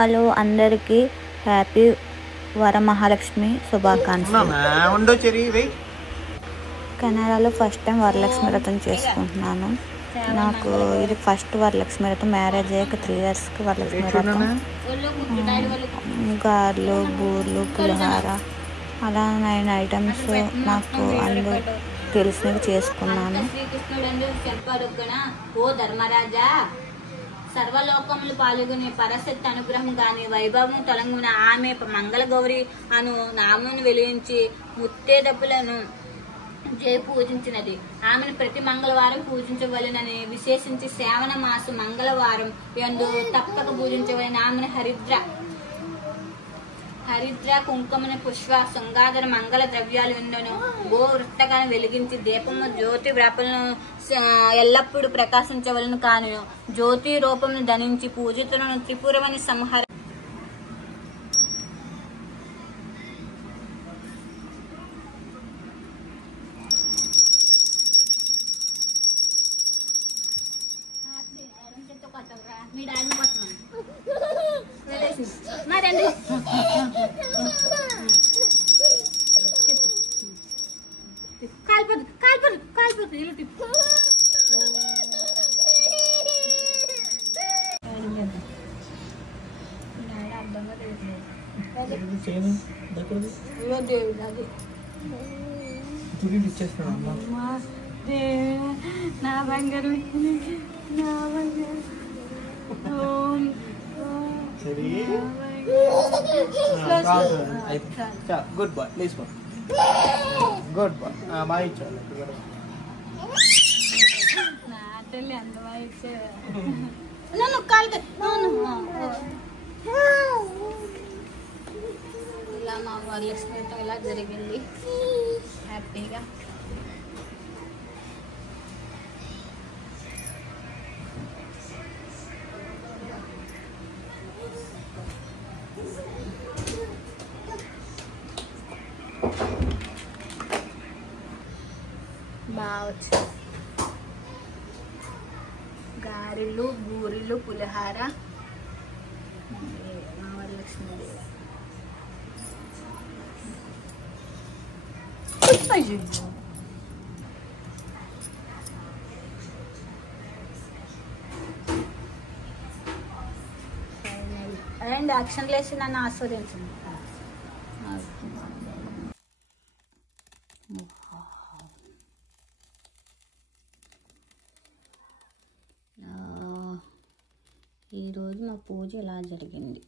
Hello అందరికీ happy Varamahalakshmi శుభాకాంక్షలు. కెనడాలో ఫస్ట్ టైం వరలక్ష్మి వ్రతం చేసుకుంటున్నాను. నాకు ఇది ఫస్ట్ వరలక్ష్మి వ్రతం. మ్యారేజ్ అయ్యాక 3 yearsకి వరలక్ష్మి వ్రతం. గారెలు, బూర్లు, పులిహార అలా 9 items నాకు అందులో తెలిసినవి చేసుకున్నాను. సర్వలోకములు పాల్గొనే పరశక్తి అనుగ్రహం గాని వైభవం తొలగున ఆమె మంగళ గౌరి అను నామమును వెలిగించి ముత్తేదప్పులను పూజించినది. ఆమెను ప్రతి మంగళవారం పూజించవలెనని విశేషించి శ్రావణ మాస మంగళవారం యందు తప్పక పూజించవలెన ఆమెను హరిద్ర కుంకుమని పుష్ప శృంగాధర మంగళ ద్రవ్యాలు ఉండను గో వృత్తగాను వెలిగించి దీపము జ్యోతి వ్రాపలను ఎల్లప్పుడూ ప్రకాశించవలను కాను జ్యోతి రూపమును ధరించి పూజితులను త్రిపురమని సంహార మీ డాడీ మరండి కాలిపోతుంది ఇల్లు టిప్పు అర్థంగా నా బంగారు నా బంగారు good boy please good boy bye ఇచ్చాను నా తల్లి అంత బాగా ఇచ్చాను కాలు ఇలా మా వరలక్ష్మి ఇలా జరిగింది హ్యాపీగా. గారెలు, బూరెలు, పులిహార వరలక్ష్మి అండ్ యాక్షన్ లేసి నన్ను ఆస్వాదించండి. ఈరోజు మా పూజ ఇలా జరిగింది.